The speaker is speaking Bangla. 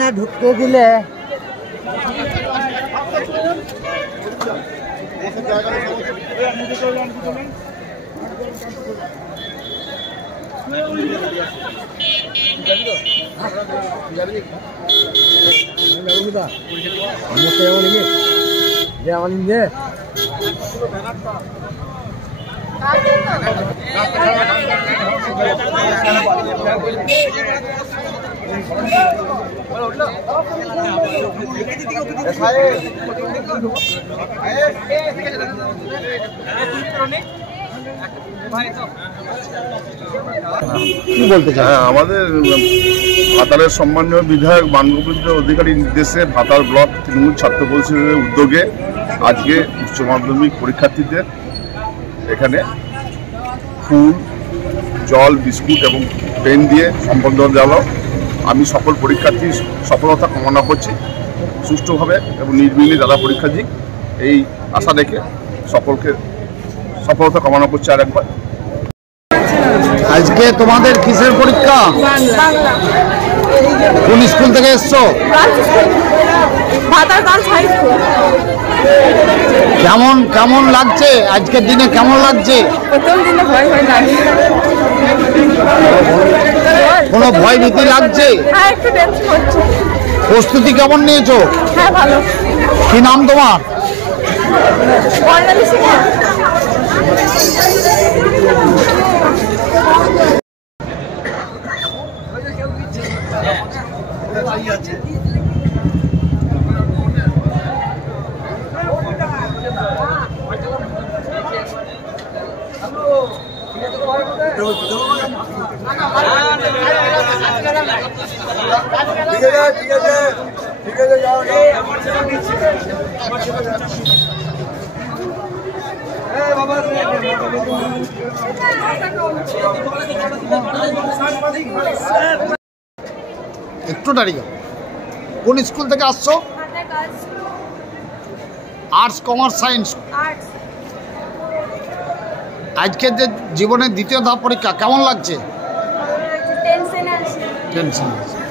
না ঢুকতে দিলে কি বলতে চান? আমাদের ভাতারের সম্মানীয় বিধায়ক মানগোবিন্দ অধিকারী নির্দেশে ভাতার ব্লক তৃণমূল ছাত্র পরিষদের উদ্যোগে আজকে উচ্চ মাধ্যমিক পরীক্ষার্থীদের এখানে ফুল, জল, বিস্কুট এবং পেন দিয়ে সম্বর্ধনা দেওয়া। আমি সকল পরীক্ষার্থীর সফলতা কামনা করছি, সুষ্ঠুভাবে এবং নির্বিঘ্নে যারা পরীক্ষা দিক এই আশা রেখে সকলকে সফলতা কামনা করছি। আর একবার আজকে তোমাদের কিসের পরীক্ষা? কোন স্কুল থেকে এসছো? কেমন কেমন লাগছে আজকের দিনে? কেমন লাগছে? প্রথম দিনে ভয় ভয় লাগে। কোনো ভয় ভীতি লাগছে? হ্যাঁ, একটু টেনশন হচ্ছে। প্রস্তুতি কেমন নিয়েছো? হ্যাঁ, ভালো। কি নাম তোমার? বর্ণালী সিংহ। একটু দাঁড়িয়ে। কোন স্কুল থেকে আসছো? Arts, commerce, science. আজকের যে জীবনের দ্বিতীয় ধাপ পরীক্ষা কেমন লাগছে? টেনশন আছে। টেনশন আছে।